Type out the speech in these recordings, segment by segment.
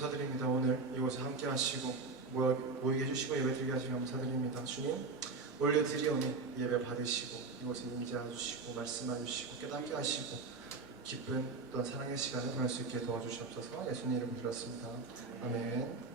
감사드립니다. 오늘 이곳에 함께 하시고 모이게 해주시고 예배드리게 하시고 감사드립니다. 주님, 올려드리오니 예배 받으시고 이곳에 임재해 주시고 말씀해 주시고 깨닫게 하시고 기쁜 또한 사랑의 시간을 보낼 수 있게 도와주시옵소서. 예수님 이름 드렸습니다. 아멘.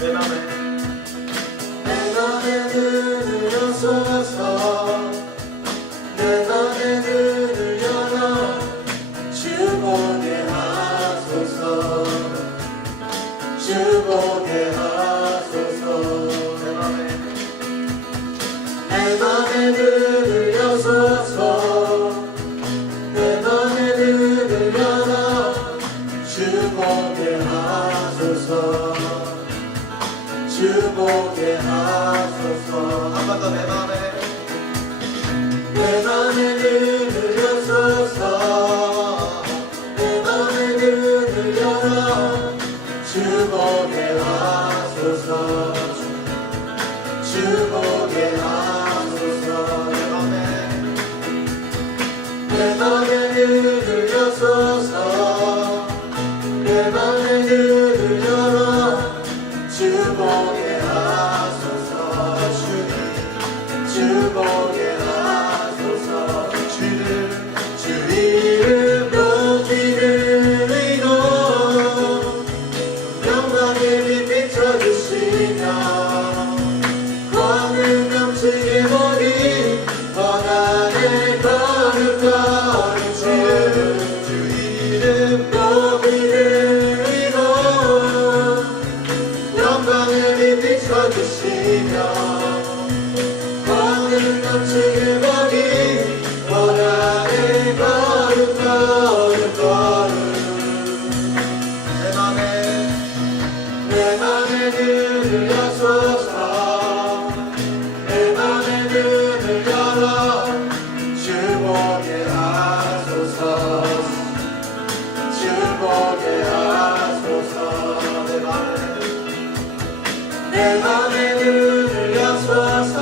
내 맘에 들려서서 내 맘에 눈을 열어 주 보게 하소서 주 보게 하소서 내 맘에 눈을 여소서 내 맘에 눈을 열어 주 보게 하소서 주 보게 하소서. 한 번 더 내 맘에 눈을 여소서 내 맘에 눈을 열어 주 보게 하소서 주 보게 하소서. 내 맘에 눈을 여소서 내 맘에 눈을 열어 주 보게 하소서 주 보게 하소서. 주 이름 높이는 이로 영광의 빛 비춰주시며 광을 넘치게 보니 원하는 걸음걸음 주 이름 높이는 이로 영광을 비춰주시며 광을 넘치게 보니 원하는 걸음 내 맘에 눈을 여소서 내 맘에 눈을 열어 주 보게 하소서 주 보게 하소서. 내 맘에 눈을 여소서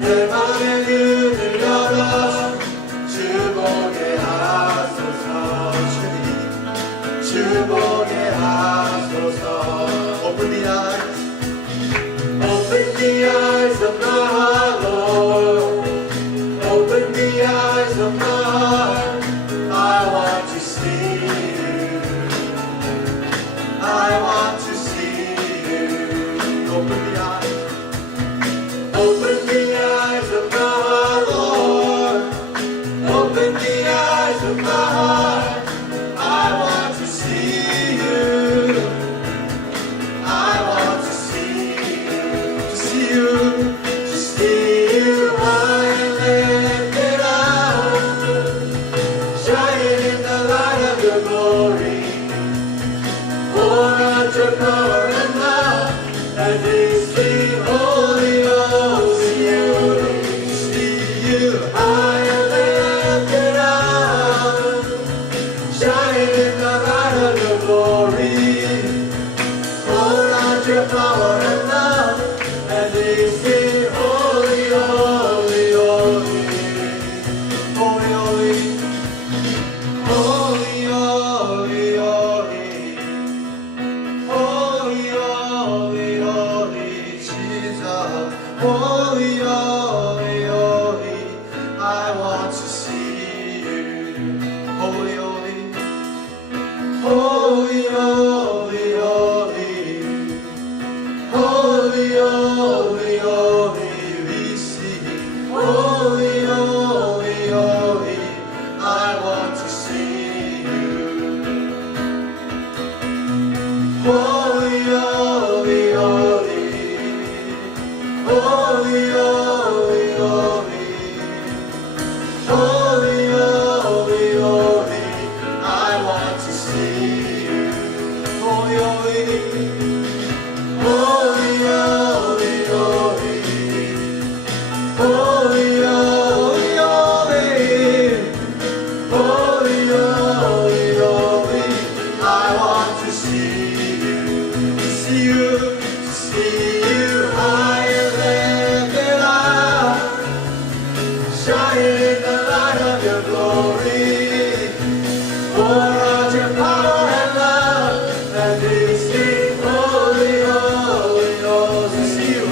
내 맘에 눈을 열어 주 보게 하소서 주 보게 하소서. Open the eyes of my heart, Lord. Open the eyes of my heart. I want to see you. I want to see you. Open the eyes of my heart, Lord. Open the eyes of my heart. I want to see you. I want to see you. To see you. To see you high and lifted up, shining in the light of your glory. Pour out your power and love as we sing holy, holy, holy. To see you high and lifted up, shining in the light of your glory. Pour out your power and love as we sing holy, holy, holy. Holy, holy. Holy, holy, holy. Holy, holy, holy, Jesus. Holy, holy, holy. I want to see you. Holy, holy. Holy, holy, holy. Holy, holy, holy, we sing. Holy, holy, holy. I want to see you. Holy, holy, holy. Holy, holy, holy. Holy, holy, holy. I want to see you. Holy, holy. Holy, holy, holy. Holy, holy, holy. Holy, holy, holy. I want to see you, to see you, to see you higher than the light, shining in the light of your glory. Pour out your power and love as we sing holy, holy, holy. To see you,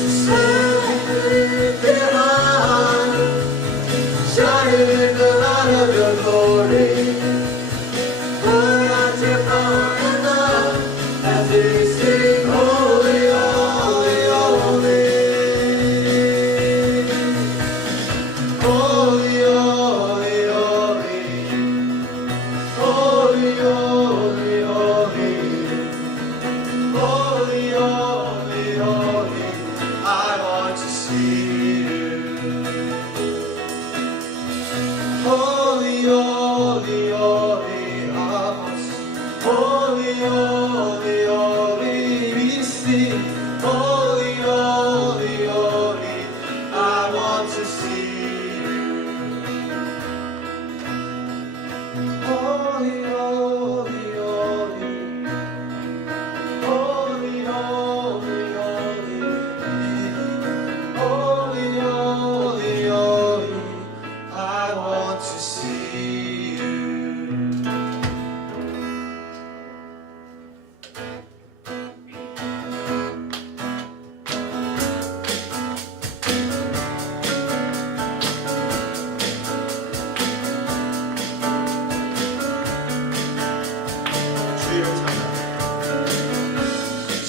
to see you high, shining in the light of your glory. Pour out your power and love as we sing holy, holy, holy. Holy, holy, holy. Holy, holy, holy. Holy, holy, holy. I want to see you. Holy, holy, holy, holy, holy, holy, we sing. Holy, holy, holy, I want to see you. Holy, holy, holy, holy, holy, holy, holy, holy, holy, I want to see you.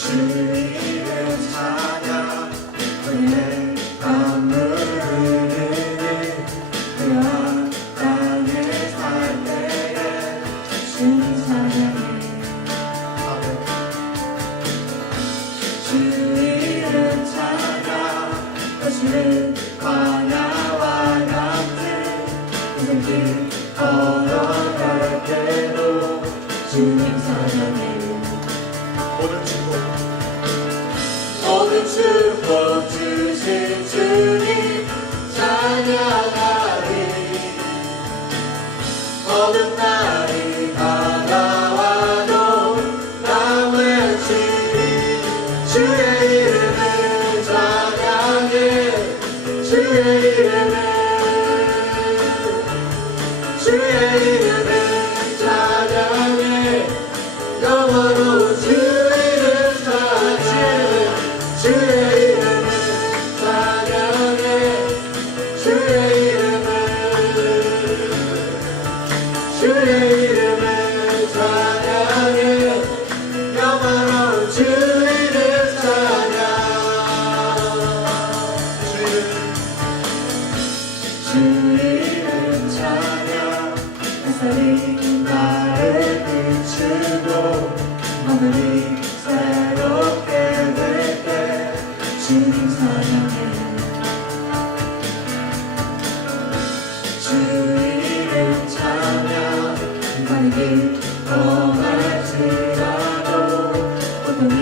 주의를 찾아 내 밤을 흐르니 그와 땅에 살 때에 주님 찬양해. 주의를 찾아 거칠은 광야와 같은 인생길 걸어갈 때도 주님 찬양해. 모든 축복 주신 주님 찬양하리. 어느 날이 다가와도 나 외치리. 주의 이름을 찬양해. 주의 이름을, 주의 이름을 찬양해. 영원으로 주 이름 찬양해. 주의 이름을 찬양해. 주의 이름을, 주의 이름을 찬양해. 영원으로 주 이름 찬양. 주 이름 찬양. 햇살이 나를 비추고 하늘이 새롭게 될 때 주님 찬양해. 주 이름 찬양. 많은 길 떠날지라도 어떤 일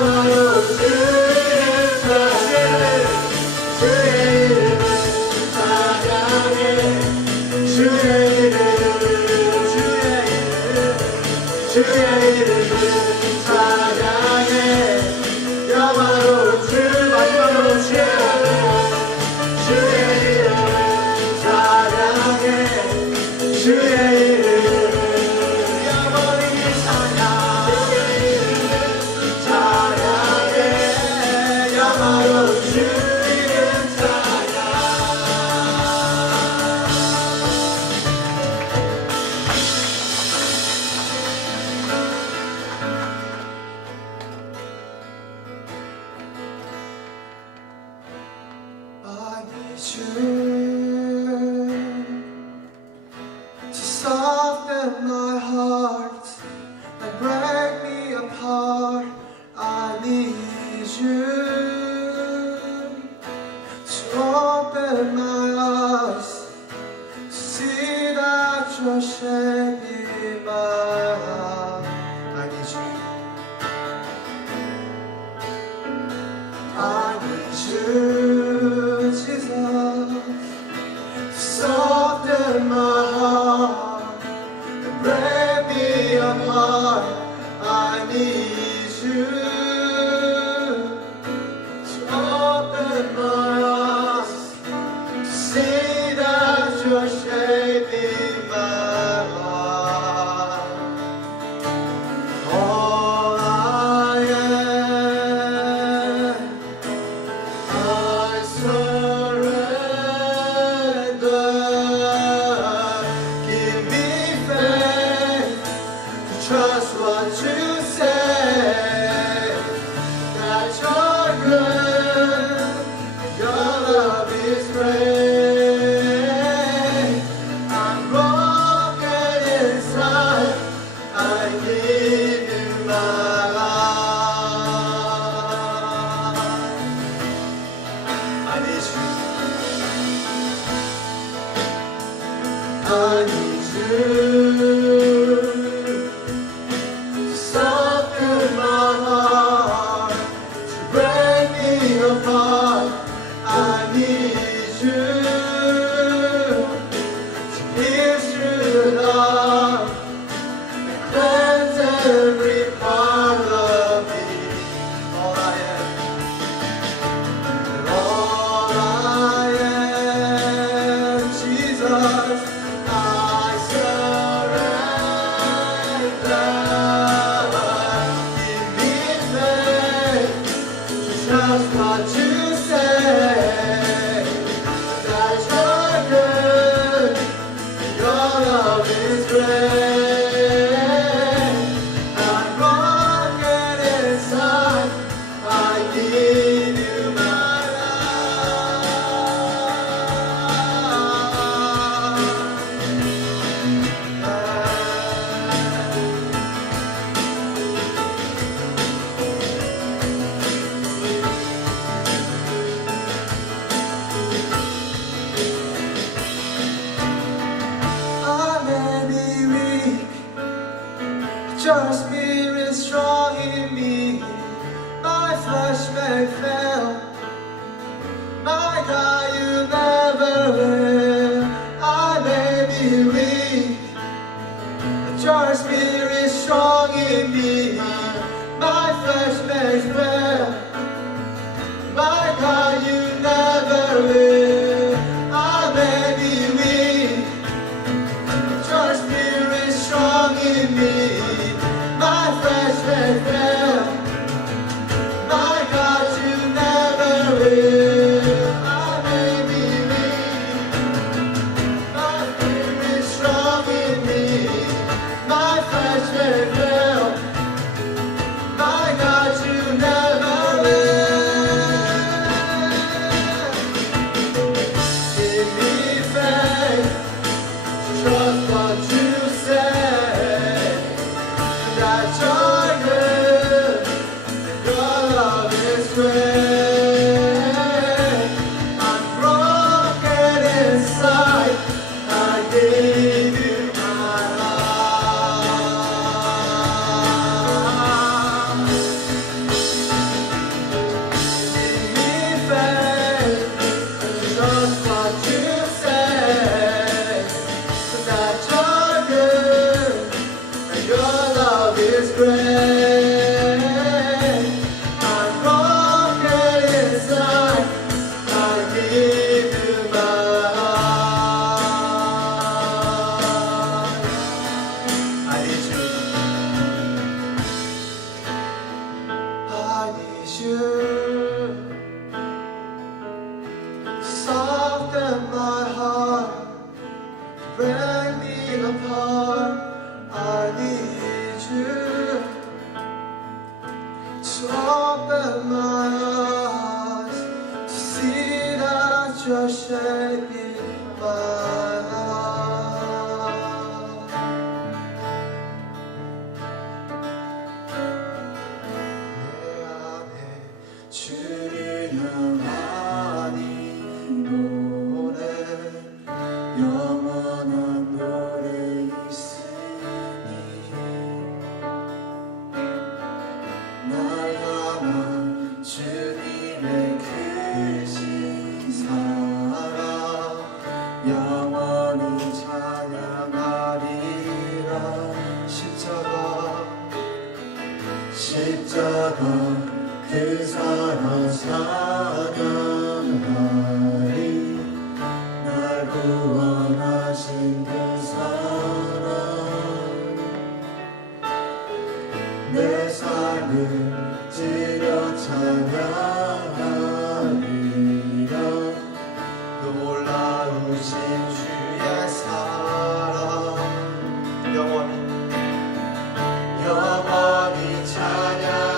영원으로 주의 이름을 찬양해 주의 이름을 찬양해 영원으로 주 마지막으로 주의 이름을 찬양해 주의 이름을 영원히 찬양해 영원으로 주 이름 찬양 I need you to soften my heart and break me apart. I need you to open my eyes to see that you're shaping my heart. I need you. I need you, Jesus, to soften my heart and break me apart. I need you to open my eyes to see that you're shaping my heart. All I am, I surrender. Give me faith to trust what you say, that you're good, your love is great. I'm broken inside, I give you my life. I need you. I need you to soften my heart, to break me apart. I need you to pierce through the dark and cleanse every part of me. All I am. All I am, Jesus, I surrender. Give me faith to trust what you say, that you're good, and your love is great. I'm broken inside, I give you my I may be weak, but your spirit is strong in me. My flesh may fail, my God, you never will. I may be weak, but your spirit is strong in me. My flesh may fail, my God, you never will. I may be weak, but your spirit is strong in me. My flesh may fail, my God, you never will. I may be weak, my spirit is strong in me. My flesh may fail, my God, you never you. Soften my heart, break me apart. I need you to open my eyes, to see that you're shaping my life. 내 안에 주를 향한 이 노래, 영원한 노래 있으니 날 향한 주님의 크신 사랑 영원히 찬양하리라. 십자가 그 사랑 찬양하리. 날 구원하신 그 사랑 내 삶을 드려 찬양하리라. 놀라우신 주의 사랑 영원히 찬양하리라.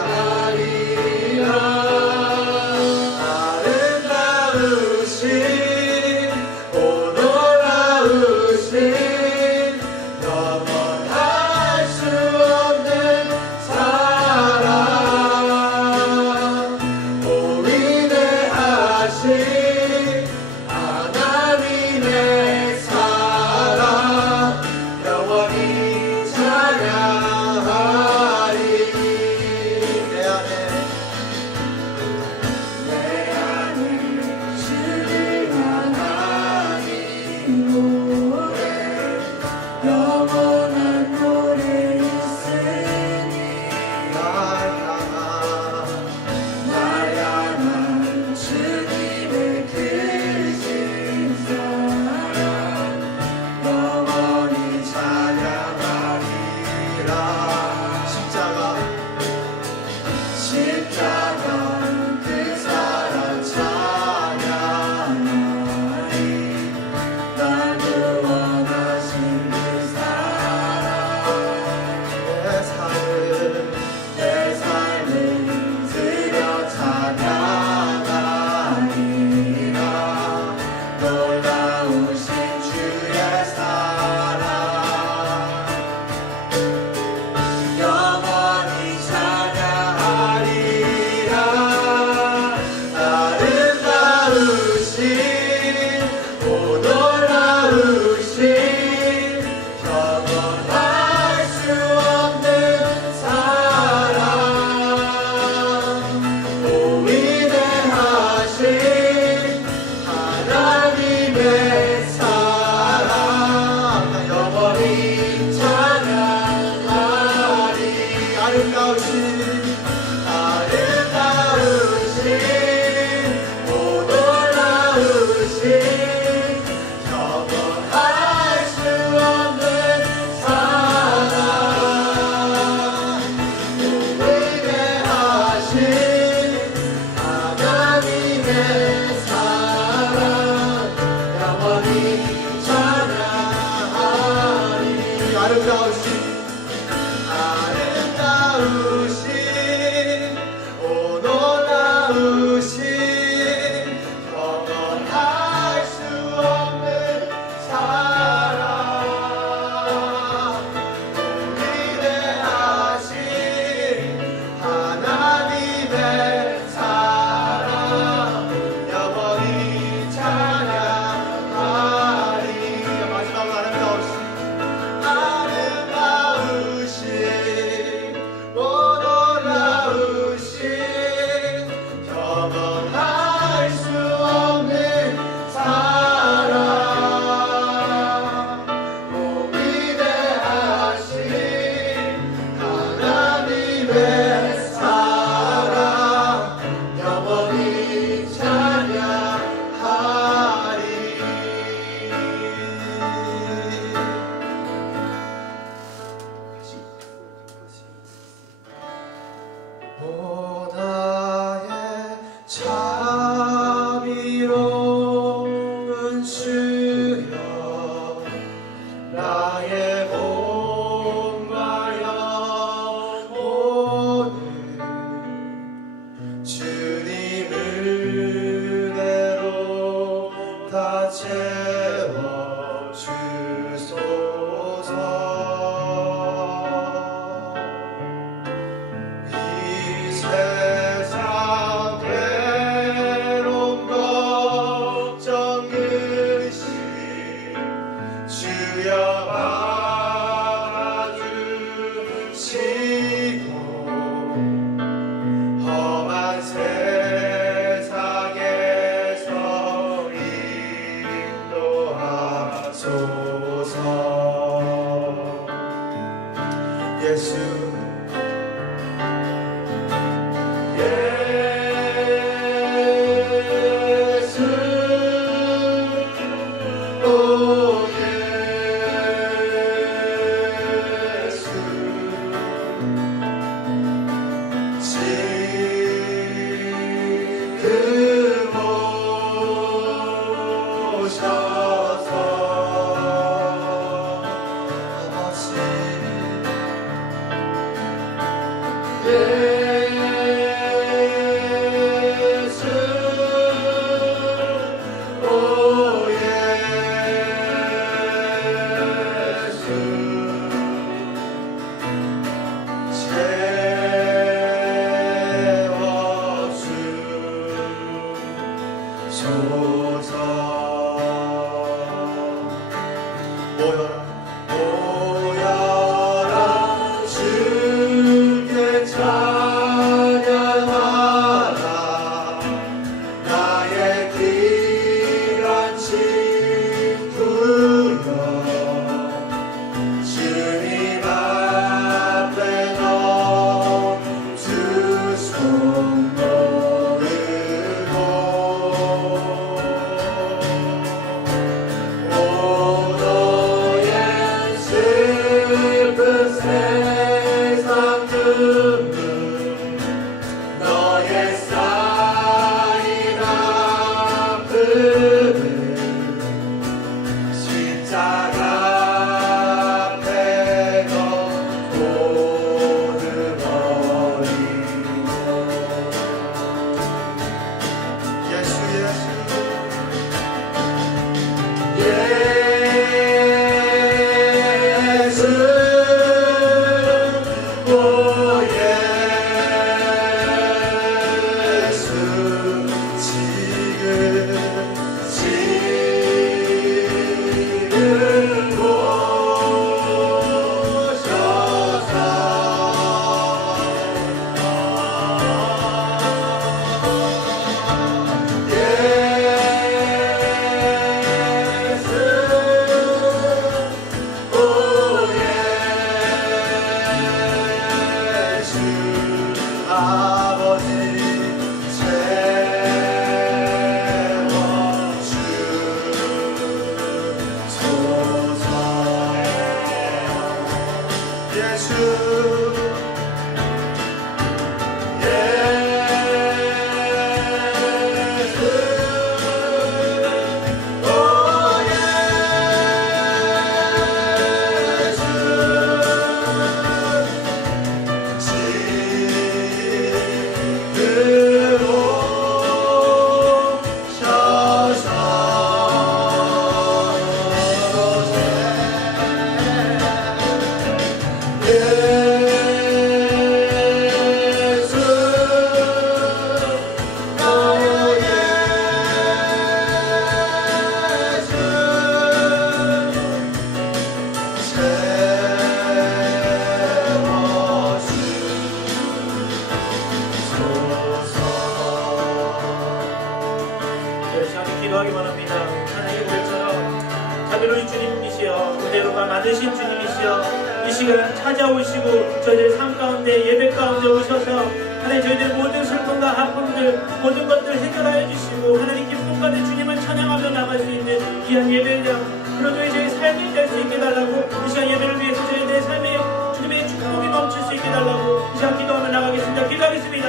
많으신 주님이시여 이 시간 찾아오시고 저희들 삶 가운데 예배 가운데 오셔서 하나님 저희들의 모든 슬픔과 아픔들 모든 것들 해결하여 주시고 하나님 기쁨 가운데 주님을 찬양하며 나갈 수 있는 귀한 예배장 그런 저희 삶이 될 수 있게 달라고 이 시간 예배를 위해서 저희들의 삶에 주님의 축복이 넘칠 수 있게 달라고 이 시간 기도하며 나가겠습니다. 기도하겠습니다.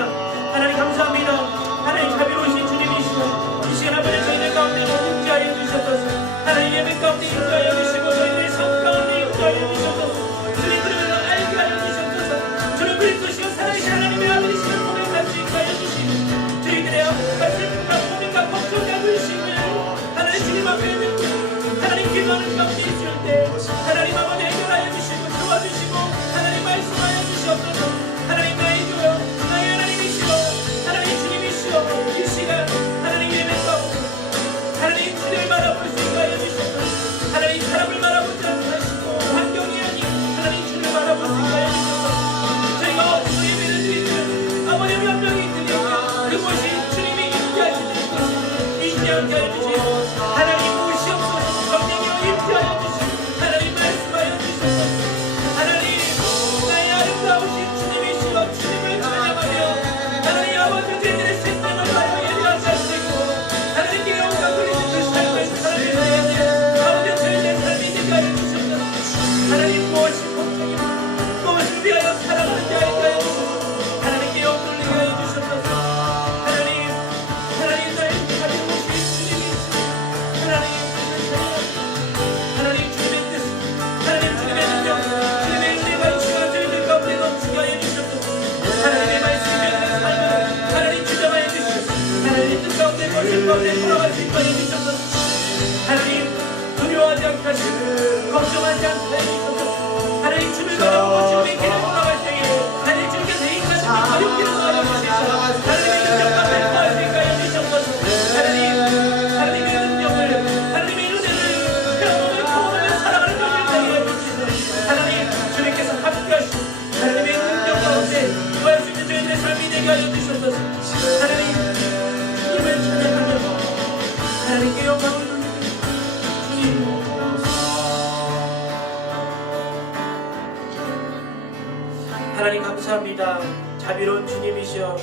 하나님 감사합니다. 하나님 자비로우신 주님이시고 이 시간 아버지 저희들 가운데 임재하여 주셔서 하나님 예배 가운데 임재하여 주시고 저희들의 삶 가운데 임재하여 주셔서 주님 그러면 알게 하여 주셔서 주님 그리스도시여 살아계신 하나님의 아들이시여 고백할 수 있게 하여 주시고 저희들의 아픔과 슬픔과 고민과 걱정과 근심을 하나님 주님 앞에 듣고 하나님 기도하는 가운데 있을 때 하나님 아버지 해결하여 주시고 도와주시고 하나님 말씀하여 주시옵소서. 하나님 나의 주여 나의 하나님이시여 하나님 주님이시여 이 시간 하나님 예배 가운데 하나님 주님을 바라볼 수 있게 하여 주시옵소서. 하나님 사람을 바라보지 않으시고 환경이 아닌 하나님 주님을 바라볼 수 있게 하여 주시옵소서. 저희가 어디서 예배를 드리든 아버지 명령이 드리면 그곳이 주님이 임재하시는 곳이 임재하게 하여 주시고 하나님 무시옵소서. 성령이여 임재하여 주시고 하나님 말씀하여 주시옵소서. 하나님 나의 아름다우신 주님이시여 주님을 찬양하며 하나님 아버지 저희들의 생명을 바로 예배하실 수 있고 하나님께 영광 돌리는 그 삶을 살아낼 수 있는 아버지 저희들의 삶이 되게 하여 주셨소서. 하나님 무엇이 걱정이고 무엇을 위하여 살아가는지 알게 하여 주셔서 하나님께 영광 돌리게 하여 주셨소서. 하나님 나의 자비로우신 주님이시여 하나님 하나님 주님의 뜻 하나님 주님의 능력 주님의 은혜가 이 시간 저희들 가운데 넘치게 하여 주셨소서. 하나님의 말씀에 삶을 하나님 주장하여 주시옵소서. 하나님 뜻 가운데 거실 가운데 돌아갈 수 있게 하여 주셨소서. 하나님 두려워하지 않게 하시고 걱정하지 않게 하여 주셨소서. 하나님 주를 바라보고 주님의 길을 돌아갈 때에 하나님 주님께서 인간의 어렵기를 하여 주시옵소서. 하나님의 능력과 배포할 수 있게 하여 주셨소서. 하나님의 능력을 하나님의 은혜를 경험을 경험하며 살아가는 것을 하여 주시옵소서. 하나님 주님께서 함께하시고 하나님의 능력 가운데 구할 수 있는 저희들의 삶이 되게 하여 주셨소서. 하나님 주님을 찬양하며 하나님께 영광을 돌리는 주님 하나님 감사합니다. 자비로운 주님이시여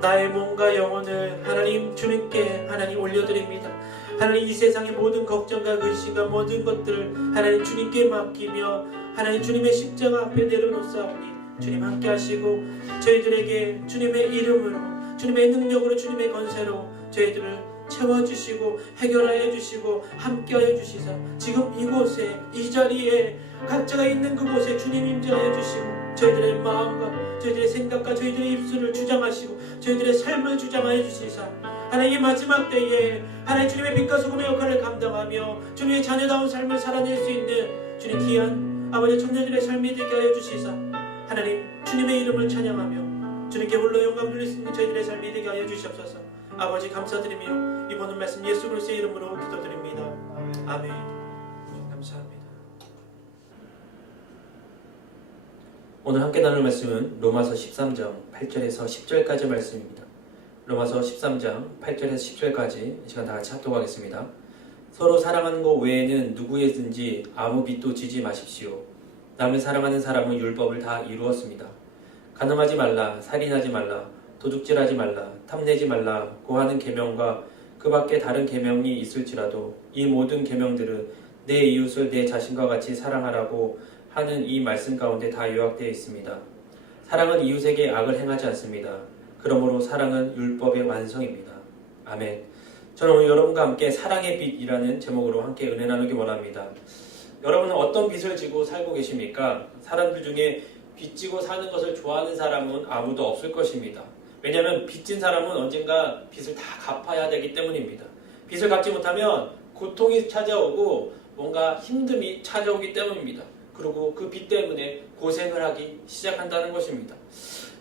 나의 몸과 영혼을 하나님 주님께 하나님 올려드립니다. 하나님 이 세상의 모든 걱정과 근심과 모든 것들을 하나님 주님께 맡기며 하나님 주님의 십자가 앞에 내려놓사오니 주님 함께 하시고 저희들에게 주님의 이름으로 주님의 능력으로 주님의 권세로 저희들을 채워주시고 해결하여 주시고 함께하여 주시사 지금 이곳에 이 자리에 각자가 있는 그곳에 주님 임재하여 주시고 저희들의 마음과 저희들의 생각과 저희들의 입술을 주장하시고 저희들의 삶을 주장하여 주시사 하나님 마지막 때에 하나님 주님의 빛과 소금의 역할을 감당하며 주님의 자녀다운 삶을 살아낼 수 있는 주님 귀한 아버지 청년들의 삶이 되게 하여 주시사 하나님 주님의 이름을 찬양하며 주님께 홀로 영광 돌릴 수 있는 저희들의 삶이 되게 하여 주시옵소서. 아버지 감사드리며 이번 말씀 예수 그리스도의 이름으로 기도드립니다. 아멘. 감사합니다. 오늘 함께 나눌 말씀은 로마서 13장 8절에서 10절까지 말씀입니다. 로마서 13장 8절에서 10절까지 이 시간 다 같이 합독하겠습니다. 서로 사랑하는 것 외에는 누구에든지 아무 빚도 지지 마십시오. 남을 사랑하는 사람은 율법을 다 이루었습니다. 간음하지 말라, 살인하지 말라, 도둑질하지 말라, 탐내지 말라고 하는 계명과 그 밖에 다른 계명이 있을지라도 이 모든 계명들은 내 이웃을 내 자신과 같이 사랑하라고 하는 이 말씀 가운데 다 요약되어 있습니다. 사랑은 이웃에게 악을 행하지 않습니다. 그러므로 사랑은 율법의 완성입니다. 아멘. 저는 오늘 여러분과 함께 사랑의 빛이라는 제목으로 함께 은혜 나누기 원합니다. 여러분은 어떤 빚을 지고 살고 계십니까? 사람들 중에 빚지고 사는 것을 좋아하는 사람은 아무도 없을 것입니다. 왜냐하면 빚진 사람은 언젠가 빚을 다 갚아야 되기 때문입니다. 빚을 갚지 못하면 고통이 찾아오고 뭔가 힘듦이 찾아오기 때문입니다. 그리고 그 빚 때문에 고생을 하기 시작한다는 것입니다.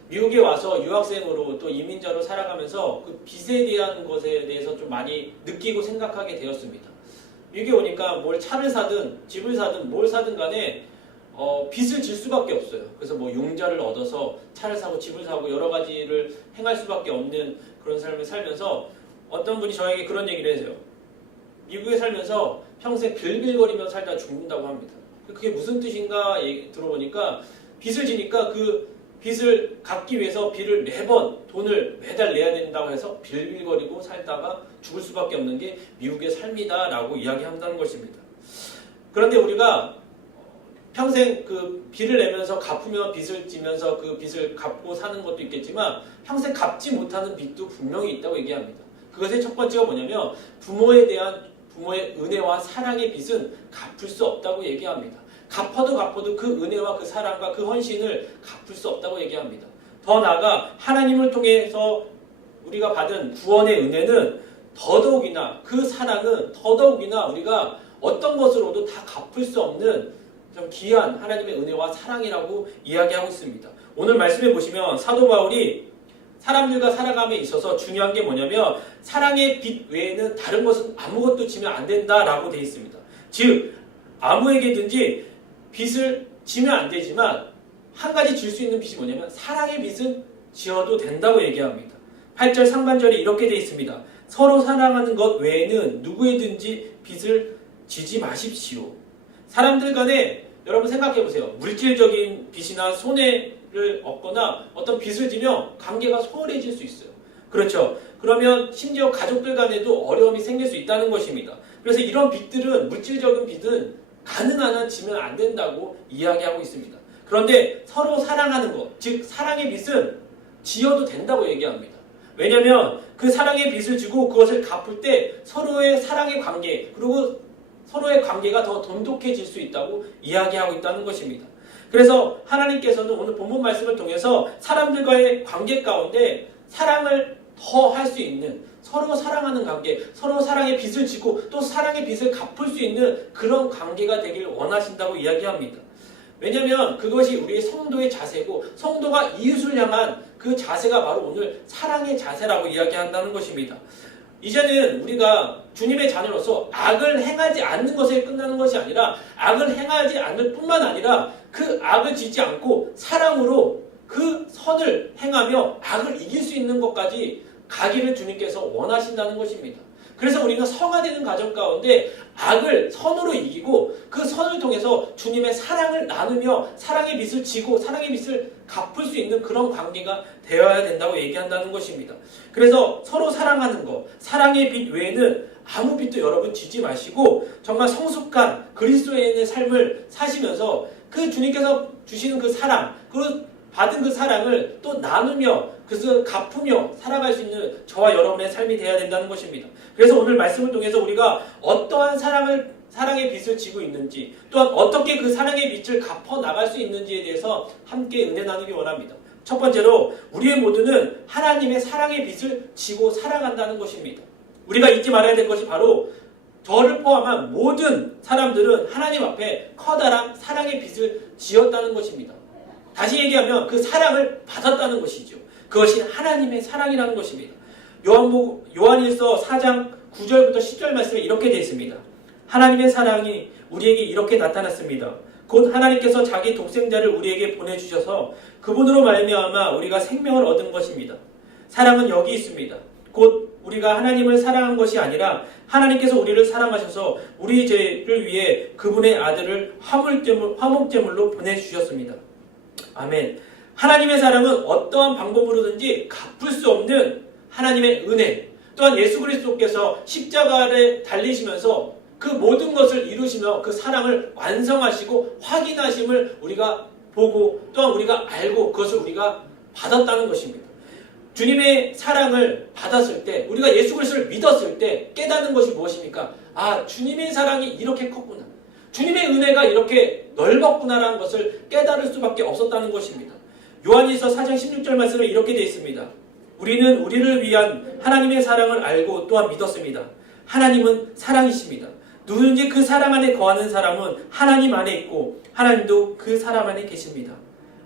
미국에 와서 유학생으로 또 이민자로 살아가면서 그 빚에 대한 것에 대해서 좀 많이 느끼고 생각하게 되었습니다. 미국에 오니까 뭘 차를 사든 집을 사든 뭘 사든 간에 빚을 질 수밖에 없어요. 그래서 뭐 용자를 얻어서 차를 사고 집을 사고 여러 가지를 행할 수밖에 없는 그런 삶을 살면서 어떤 분이 저에게 그런 얘기를 해서요. 미국에 살면서 평생 빌빌거리며 살다 죽는다고 합니다. 그게 무슨 뜻인가 들어보니까 빚을 지니까 그 빚을 갚기 위해서 빚을 매번 돈을 매달 내야 된다고 해서 빌빌거리고 살다가 죽을 수밖에 없는 게 미국의 삶이다라고 이야기한다는 것입니다. 그런데 우리가 평생 그 빚을 내면서 갚으며 빚을 지면서 그 빚을 갚고 사는 것도 있겠지만 평생 갚지 못하는 빚도 분명히 있다고 얘기합니다. 그것의 첫 번째가 뭐냐면 부모에 대한 부모의 은혜와 사랑의 빚은 갚을 수 없다고 얘기합니다. 갚아도 그 은혜와 그 사랑과 그 헌신을 갚을 수 없다고 얘기합니다. 더 나아가 하나님을 통해서 우리가 받은 구원의 은혜는 더더욱이나 그 사랑은 더더욱이나 우리가 어떤 것으로도 다 갚을 수 없는 좀 귀한 하나님의 은혜와 사랑이라고 이야기하고 있습니다. 오늘 말씀해 보시면 사도 바울이 사람들과 살아감에 있어서 중요한 게 뭐냐면 사랑의 빚 외에는 다른 것은 아무것도 지면 안 된다라고 되어 있습니다. 즉 아무에게든지 빚을 지면 안 되지만 한 가지 질 수 있는 빚이 뭐냐면 사랑의 빚은 지어도 된다고 얘기합니다. 8절 상반절에 이렇게 되어 있습니다. 서로 사랑하는 것 외에는 누구에든지 빚을 지지 마십시오. 사람들 간에 여러분 생각해 보세요. 물질적인 빚이나 손해를 얻거나 어떤 빚을 지면 관계가 소홀해질 수 있어요. 그렇죠. 그러면 심지어 가족들 간에도 어려움이 생길 수 있다는 것입니다. 그래서 이런 빚들은 물질적인 빚은 가능한 한 지면 안 된다고 이야기하고 있습니다. 그런데 서로 사랑하는 것, 즉 사랑의 빚은 지어도 된다고 얘기합니다. 왜냐하면 그 사랑의 빚을 지고 그것을 갚을 때 서로의 사랑의 관계 그리고 서로의 관계가 더 돈독해질 수 있다고 이야기하고 있다는 것입니다. 그래서 하나님께서는 오늘 본문 말씀을 통해서 사람들과의 관계 가운데 사랑을 더 할 수 있는 서로 사랑하는 관계, 서로 사랑의 빚을 지고 또 사랑의 빚을 갚을 수 있는 그런 관계가 되길 원하신다고 이야기합니다. 왜냐하면 그것이 우리의 성도의 자세고 성도가 이웃을 향한 그 자세가 바로 오늘 사랑의 자세라고 이야기한다는 것입니다. 이제는 우리가 주님의 자녀로서 악을 행하지 않는 것에 끝나는 것이 아니라 악을 행하지 않을 뿐만 아니라 그 악을 짓지 않고 사랑으로 그 선을 행하며 악을 이길 수 있는 것까지 가기를 주님께서 원하신다는 것입니다. 그래서 우리가 성화되는 과정 가운데 악을 선으로 이기고 그 선을 통해서 주님의 사랑을 나누며 사랑의 빚을 지고 사랑의 빚을 갚을 수 있는 그런 관계가 되어야 된다고 얘기한다는 것입니다. 그래서 서로 사랑하는 것, 사랑의 빚 외에는 아무 빚도 여러분 지지 마시고 정말 성숙한 그리스도인의 삶을 사시면서 그 주님께서 주시는 그 사랑, 그 받은 그 사랑을 또 나누며 그것을 갚으며 살아갈 수 있는 저와 여러분의 삶이 되어야 된다는 것입니다. 그래서 오늘 말씀을 통해서 우리가 어떠한 사랑의 빚을 지고 있는지 또한 어떻게 그 사랑의 빚을 갚아 나갈 수 있는지에 대해서 함께 은혜 나누기 원합니다. 첫 번째로 우리의 모두는 하나님의 사랑의 빚을 지고 살아간다는 것입니다. 우리가 잊지 말아야 될 것이 바로 저를 포함한 모든 사람들은 하나님 앞에 커다란 사랑의 빚을 지었다는 것입니다. 다시 얘기하면 그 사랑을 받았다는 것이죠. 그것이 하나님의 사랑이라는 것입니다. 요한일서 4장 9절부터 10절 말씀에 이렇게 되어 있습니다. 하나님의 사랑이 우리에게 이렇게 나타났습니다. 곧 하나님께서 자기 독생자를 우리에게 보내주셔서 그분으로 말미암아 우리가 생명을 얻은 것입니다. 사랑은 여기 있습니다. 곧 우리가 하나님을 사랑한 것이 아니라 하나님께서 우리를 사랑하셔서 우리 죄를 위해 그분의 아들을 화목제물로 보내주셨습니다. 아멘. 하나님의 사랑은 어떠한 방법으로든지 갚을 수 없는 하나님의 은혜, 또한 예수 그리스도께서 십자가에 달리시면서 그 모든 것을 이루시며 그 사랑을 완성하시고 확인하심을 우리가 보고 또한 우리가 알고 그것을 우리가 받았다는 것입니다. 주님의 사랑을 받았을 때 우리가 예수 그리스도를 믿었을 때 깨닫는 것이 무엇입니까? 아, 주님의 사랑이 이렇게 컸구나. 주님의 은혜가 이렇게 넓었구나라는 것을 깨달을 수밖에 없었다는 것입니다. 요한일서 4장 16절 말씀에 이렇게 되어 있습니다. 우리는 우리를 위한 하나님의 사랑을 알고 또한 믿었습니다. 하나님은 사랑이십니다. 누구든지 그 사랑 안에 거하는 사람은 하나님 안에 있고 하나님도 그 사람 안에 계십니다.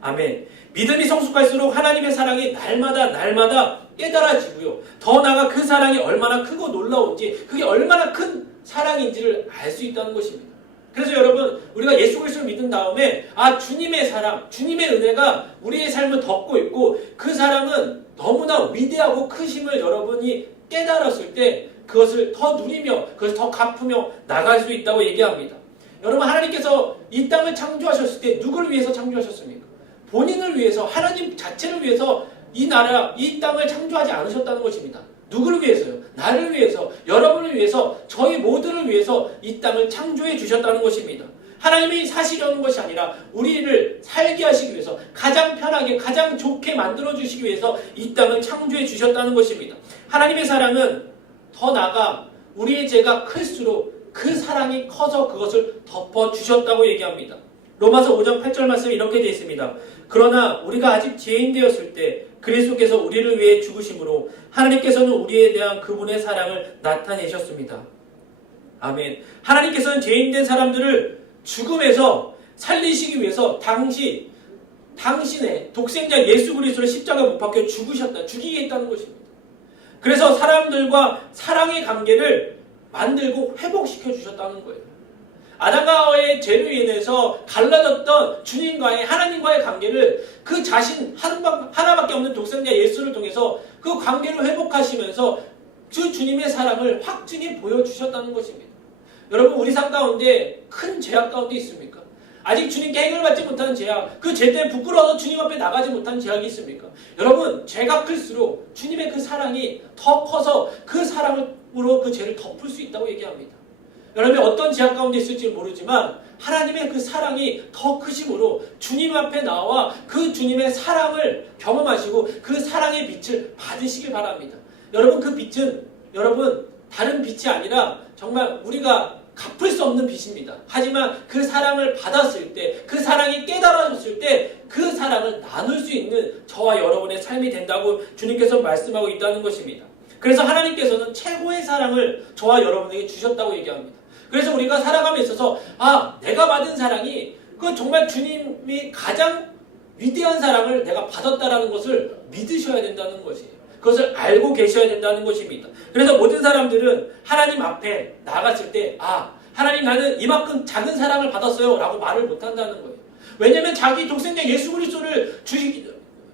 아멘. 믿음이 성숙할수록 하나님의 사랑이 날마다 깨달아지고요. 더 나아가 그 사랑이 얼마나 크고 놀라운지 그게 얼마나 큰 사랑인지를 알 수 있다는 것입니다. 그래서 여러분 우리가 예수 그리스도를 믿은 다음에 주님의 사랑, 주님의 은혜가 우리의 삶을 덮고 있고 그 사랑은 너무나 위대하고 크심을 여러분이 깨달았을 때 그것을 더 누리며 그것을 더 갚으며 나갈 수 있다고 얘기합니다. 여러분, 하나님께서 이 땅을 창조하셨을 때 누구를 위해서 창조하셨습니까? 본인을 위해서, 하나님 자체를 위해서 이 나라, 이 땅을 창조하지 않으셨다는 것입니다. 누구를 위해서요? 나를 위해서, 여러분을 위해서, 저희 모두를 위해서 이 땅을 창조해 주셨다는 것입니다. 하나님이 사시려는 것이 아니라 우리를 살게 하시기 위해서, 가장 편하게, 가장 좋게 만들어 주시기 위해서 이 땅을 창조해 주셨다는 것입니다. 하나님의 사랑은 더 나아가 우리의 죄가 클수록 그 사랑이 커서 그것을 덮어주셨다고 얘기합니다. 로마서 5장 8절 말씀이 이렇게 되어 있습니다. 그러나 우리가 아직 죄인 되었을 때 그리스도께서 우리를 위해 죽으심으로 하나님께서는 우리에 대한 그분의 사랑을 나타내셨습니다. 아멘. 하나님께서는 죄인된 사람들을 죽음에서 살리시기 위해서 당신의 독생자 예수 그리스도를 십자가에 못 박혀 죽이겠다는 것입니다. 그래서 사람들과 사랑의 관계를 만들고 회복시켜 주셨다는 거예요. 아담과 하와의 죄로 인해서 갈라졌던 주님과의, 하나님과의 관계를 그 자신 하나밖에 없는 독생자 예수를 통해서 그 관계를 회복하시면서 그 주님의 사랑을 확증히 보여주셨다는 것입니다. 여러분, 우리 삶 가운데 큰 죄악 가운데 있습니까? 아직 주님께 해결받지 못한 죄악, 그 죄 때문에 부끄러워서 주님 앞에 나가지 못한 죄악이 있습니까? 여러분, 죄가 클수록 주님의 그 사랑이 더 커서 그 사랑으로 그 죄를 덮을 수 있다고 얘기합니다. 여러분이 어떤 죄악 가운데 있을지 모르지만 하나님의 그 사랑이 더 크심으로 주님 앞에 나와 그 주님의 사랑을 경험하시고 그 사랑의 빛을 받으시길 바랍니다. 여러분, 그 빛은 여러분 다른 빛이 아니라 정말 우리가 갚을 수 없는 빛입니다. 하지만 그 사랑을 받았을 때, 그 사랑이 깨달아졌을 때 그 사랑을 나눌 수 있는 저와 여러분의 삶이 된다고 주님께서 말씀하고 있다는 것입니다. 그래서 하나님께서는 최고의 사랑을 저와 여러분에게 주셨다고 얘기합니다. 그래서 우리가 살아감에 있어서 내가 받은 사랑이 그 정말 주님이 가장 위대한 사랑을 내가 받았다라는 것을 믿으셔야 된다는 것이에요. 그것을 알고 계셔야 된다는 것입니다. 그래서 모든 사람들은 하나님 앞에 나갔을 때 하나님, 나는 이만큼 작은 사랑을 받았어요 라고 말을 못한다는 거예요. 왜냐하면 자기 독생자 예수 그리스도를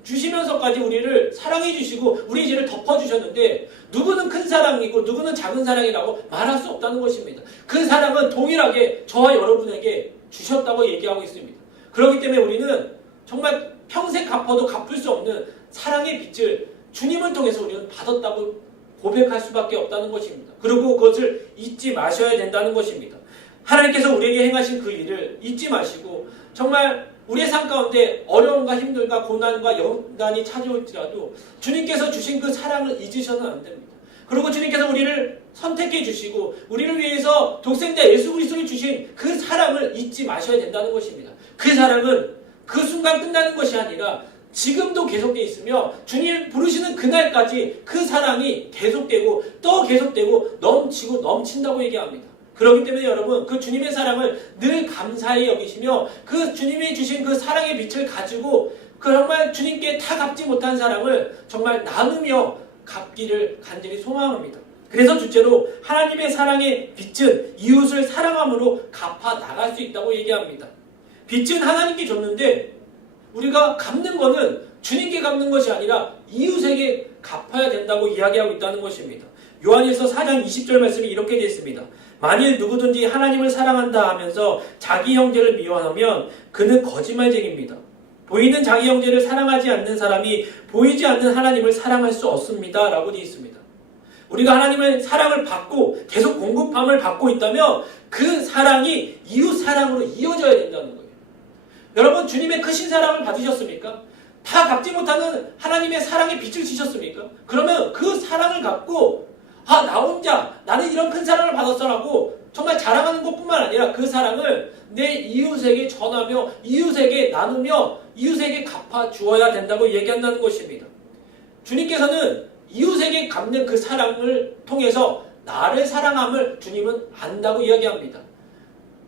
주시면서까지 우리를 사랑해 주시고 우리의 죄를 덮어주셨는데 누구는 큰 사랑이고 누구는 작은 사랑이라고 말할 수 없다는 것입니다. 그 사랑은 동일하게 저와 여러분에게 주셨다고 얘기하고 있습니다. 그렇기 때문에 우리는 정말 평생 갚아도 갚을 수 없는 사랑의 빛을 주님을 통해서 우리는 받았다고 고백할 수밖에 없다는 것입니다. 그리고 그것을 잊지 마셔야 된다는 것입니다. 하나님께서 우리에게 행하신 그 일을 잊지 마시고 정말 우리의 삶 가운데 어려움과 힘들과 고난과 연단이 찾아올지라도 주님께서 주신 그 사랑을 잊으셔서는 안 됩니다. 그리고 주님께서 우리를 선택해 주시고 우리를 위해서 독생자 예수 그리스도를 주신 그 사랑을 잊지 마셔야 된다는 것입니다. 그 사랑은 그 순간 끝나는 것이 아니라 지금도 계속되어 있으며 주님 부르시는 그날까지 그 사랑이 계속되고 또 계속되고 넘치고 넘친다고 얘기합니다. 그렇기 때문에 여러분, 그 주님의 사랑을 늘 감사히 여기시며 그 주님이 주신 그 사랑의 빛을 가지고 정말 주님께 다 갚지 못한 사랑을 정말 나누며 갚기를 간절히 소망합니다. 그래서 둘째로 하나님의 사랑의 빛은 이웃을 사랑함으로 갚아 나갈 수 있다고 얘기합니다. 빛은 하나님께 줬는데 우리가 갚는 것은 주님께 갚는 것이 아니라 이웃에게 갚아야 된다고 이야기하고 있다는 것입니다. 요한일서 4장 20절 말씀이 이렇게 되어 있습니다. 만일 누구든지 하나님을 사랑한다 하면서 자기 형제를 미워하면 그는 거짓말쟁이입니다. 보이는 자기 형제를 사랑하지 않는 사람이 보이지 않는 하나님을 사랑할 수 없습니다. 라고 되어 있습니다. 우리가 하나님의 사랑을 받고 계속 공급함을 받고 있다면 그 사랑이 이웃 사랑으로 이어져야 된다는 거예요. 여러분, 주님의 크신 사랑을 받으셨습니까? 다 갚지 못하는 하나님의 사랑의 빛을 지셨습니까? 그러면 그 사랑을 갖고 나 혼자 나는 이런 큰 사랑을 받았어라고 정말 자랑하는 것뿐만 아니라 그 사랑을 내 이웃에게 전하며 이웃에게 나누며 이웃에게 갚아 주어야 된다고 얘기한다는 것입니다. 주님께서는 이웃에게 갚는 그 사랑을 통해서 나를 사랑함을 주님은 안다고 이야기합니다.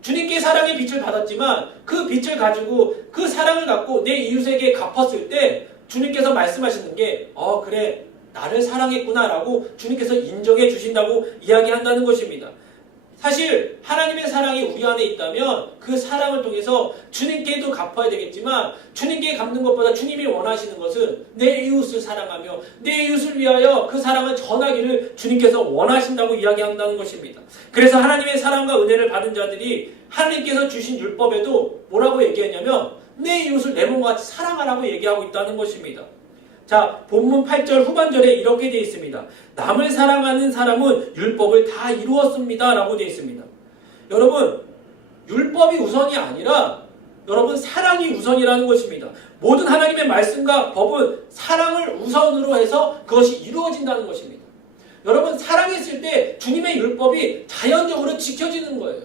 주님께 사랑의 빛을 받았지만 그 빛을 가지고 그 사랑을 갖고 내 이웃에게 갚았을 때 주님께서 말씀하시는 게 그래 나를 사랑했구나 라고 주님께서 인정해 주신다고 이야기한다는 것입니다. 사실 하나님의 사랑이 우리 안에 있다면 그 사랑을 통해서 주님께도 갚아야 되겠지만 주님께 갚는 것보다 주님이 원하시는 것은 내 이웃을 사랑하며 내 이웃을 위하여 그 사랑을 전하기를 주님께서 원하신다고 이야기한다는 것입니다. 그래서 하나님의 사랑과 은혜를 받은 자들이 하나님께서 주신 율법에도 뭐라고 얘기했냐면 내 이웃을 내 몸과 같이 사랑하라고 얘기하고 있다는 것입니다. 자, 본문 8절 후반절에 이렇게 되어 있습니다. 남을 사랑하는 사람은 율법을 다 이루었습니다 라고 되어 있습니다. 여러분, 율법이 우선이 아니라 여러분 사랑이 우선이라는 것입니다. 모든 하나님의 말씀과 법은 사랑을 우선으로 해서 그것이 이루어진다는 것입니다. 여러분, 사랑했을 때 주님의 율법이 자연적으로 지켜지는 거예요.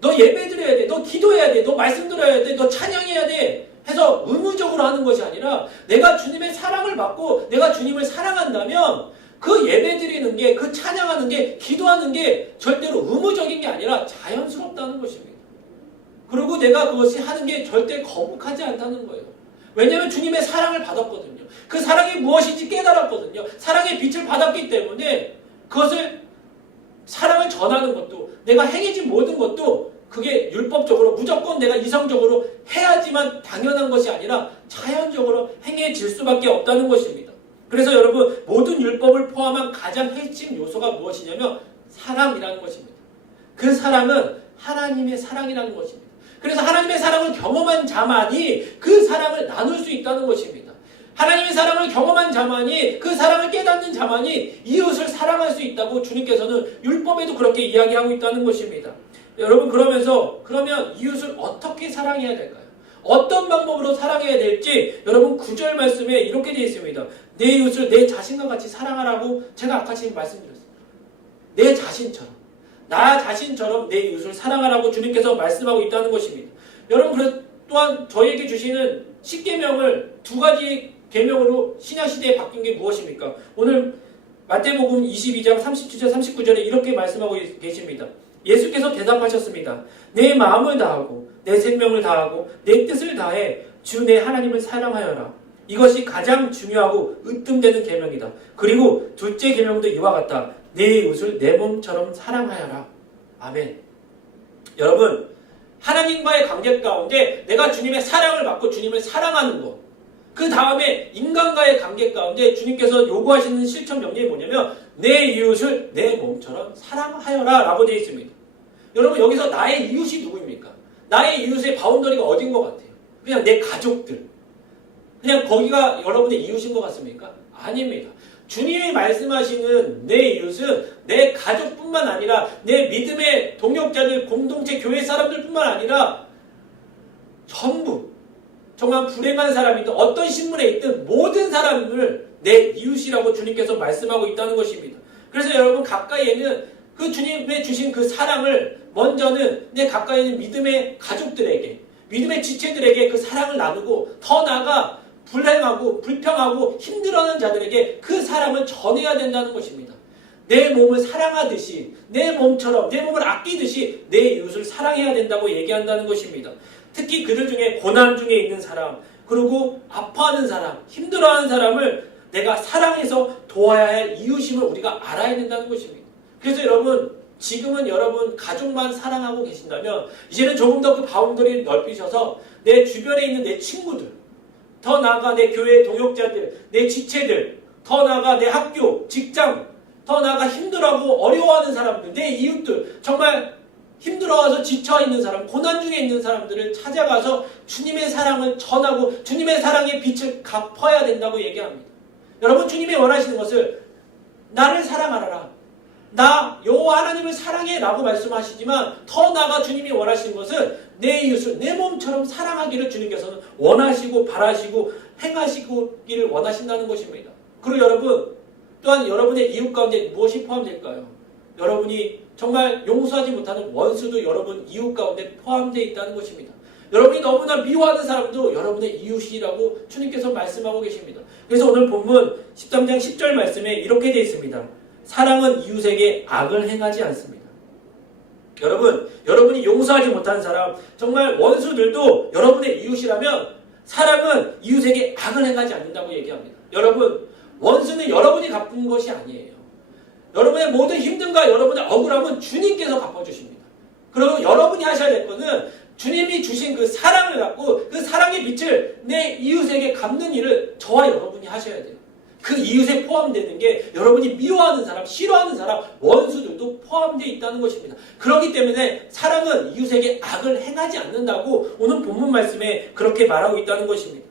너 예배 드려야 돼, 너 기도해야 돼, 너 말씀 들어야 돼, 너 찬양해야 돼 해서 의무적으로 하는 것이 아니라 내가 주님의 사랑을 받고 내가 주님을 사랑한다면 그 예배 드리는 게, 그 찬양하는 게, 기도하는 게 절대로 의무적인 게 아니라 자연스럽다는 것입니다. 그리고 내가 그것이 하는 게 절대 거북하지 않다는 거예요. 왜냐하면 주님의 사랑을 받았거든요. 그 사랑이 무엇인지 깨달았거든요. 사랑의 빛을 받았기 때문에 그것을 사랑을 전하는 것도 내가 행해진 모든 것도 그게 율법적으로 무조건 내가 이성적으로 해야지만 당연한 것이 아니라 자연적으로 행해질 수밖에 없다는 것입니다. 그래서 여러분, 모든 율법을 포함한 가장 핵심 요소가 무엇이냐면 사랑이라는 것입니다. 그 사랑은 하나님의 사랑이라는 것입니다. 그래서 하나님의 사랑을 경험한 자만이 그 사랑을 나눌 수 있다는 것입니다. 하나님의 사랑을 경험한 자만이, 그 사랑을 깨닫는 자만이 이웃을 사랑할 수 있다고 주님께서는 율법에도 그렇게 이야기하고 있다는 것입니다. 여러분, 그러면 이웃을 어떻게 사랑해야 될까요? 어떤 방법으로 사랑해야 될지 여러분 9절 말씀에 이렇게 되어 있습니다. 내 이웃을 내 자신과 같이 사랑하라고 제가 아까 지금 말씀드렸습니다. 내 자신처럼, 나 자신처럼 내 이웃을 사랑하라고 주님께서 말씀하고 있다는 것입니다. 여러분, 또한 저에게 주시는 10계명을 두 가지 계명으로 신약시대에 바뀐 게 무엇입니까? 오늘 마태복음 22장 37절 39절에 이렇게 말씀하고 계십니다. 예수께서 대답하셨습니다. 내 마음을 다하고 내 생명을 다하고 내 뜻을 다해 주 내 하나님을 사랑하여라. 이것이 가장 중요하고 으뜸되는 계명이다. 그리고 둘째 계명도 이와 같다. 내 이웃을 내 몸처럼 사랑하여라. 아멘. 여러분, 하나님과의 관계 가운데 내가 주님의 사랑을 받고 주님을 사랑하는 것, 그 다음에 인간과의 관계 가운데 주님께서 요구하시는 실천 명령이 뭐냐면 내 이웃을 내 몸처럼 사랑하여라 라고 되어 있습니다. 여러분, 여기서 나의 이웃이 누구입니까? 나의 이웃의 바운더리가 어딘 것 같아요? 그냥 내 가족들, 그냥 거기가 여러분의 이웃인 것 같습니까? 아닙니다. 주님이 말씀하시는 내 이웃은 내 가족뿐만 아니라 내 믿음의 동역자들, 공동체 교회 사람들뿐만 아니라 전부, 정말 불행한 사람이든 어떤 신분에 있든 모든 사람을 내 이웃이라고 주님께서 말씀하고 있다는 것입니다. 그래서 여러분, 가까이에는 그 주님의 주신 그 사랑을 먼저는 내 가까이 있는 믿음의 가족들에게, 믿음의 지체들에게 그 사랑을 나누고 더 나아가 불행하고 불평하고 힘들어하는 자들에게 그 사랑을 전해야 된다는 것입니다. 내 몸을 사랑하듯이, 내 몸처럼, 내 몸을 아끼듯이 내 이웃을 사랑해야 된다고 얘기한다는 것입니다. 특히 그들 중에 고난 중에 있는 사람, 그리고 아파하는 사람, 힘들어하는 사람을 내가 사랑해서 도와야 할 이웃임을 우리가 알아야 된다는 것입니다. 그래서 여러분, 지금은 여러분 가족만 사랑하고 계신다면 이제는 조금 더 그 바운더리를 넓히셔서 내 주변에 있는 내 친구들, 더 나아가 내 교회 동역자들, 내 지체들, 더 나아가 내 학교, 직장, 더 나아가 힘들어하고 어려워하는 사람들, 내 이웃들, 정말 힘들어와서 지쳐있는 사람, 고난 중에 있는 사람들을 찾아가서 주님의 사랑을 전하고 주님의 사랑의 빛을 갚아야 된다고 얘기합니다. 여러분, 주님이 원하시는 것을 나를 사랑하라, 나 여호와 하나님을 사랑해 라고 말씀하시지만 더 나아가 주님이 원하시는 것은 내 이웃을 내 몸처럼 사랑하기를 주님께서는 원하시고 바라시고 행하시기를 원하신다는 것입니다. 그리고 여러분, 또한 여러분의 이웃 가운데 무엇이 포함될까요? 여러분이 정말 용서하지 못하는 원수도 여러분 이웃 가운데 포함되어 있다는 것입니다. 여러분이 너무나 미워하는 사람도 여러분의 이웃이라고 주님께서 말씀하고 계십니다. 그래서 오늘 본문 13장 10절 말씀에 이렇게 되어 있습니다. 사랑은 이웃에게 악을 행하지 않습니다. 여러분이 용서하지 못한 사람, 정말 원수들도 여러분의 이웃이라면 사랑은 이웃에게 악을 행하지 않는다고 얘기합니다. 여러분, 원수는 여러분이 갚은 것이 아니에요. 여러분의 모든 힘듦과 여러분의 억울함은 주님께서 갚아주십니다. 그리고 여러분이 하셔야 될 것은 주님이 주신 그 사랑을 갖고 그 사랑의 빛을 내 이웃에게 갚는 일을 저와 여러분이 하셔야 돼요. 그 이웃에 포함되는 게 여러분이 미워하는 사람, 싫어하는 사람, 원수들도 포함되어 있다는 것입니다. 그렇기 때문에 사랑은 이웃에게 악을 행하지 않는다고 오늘 본문 말씀에 그렇게 말하고 있다는 것입니다.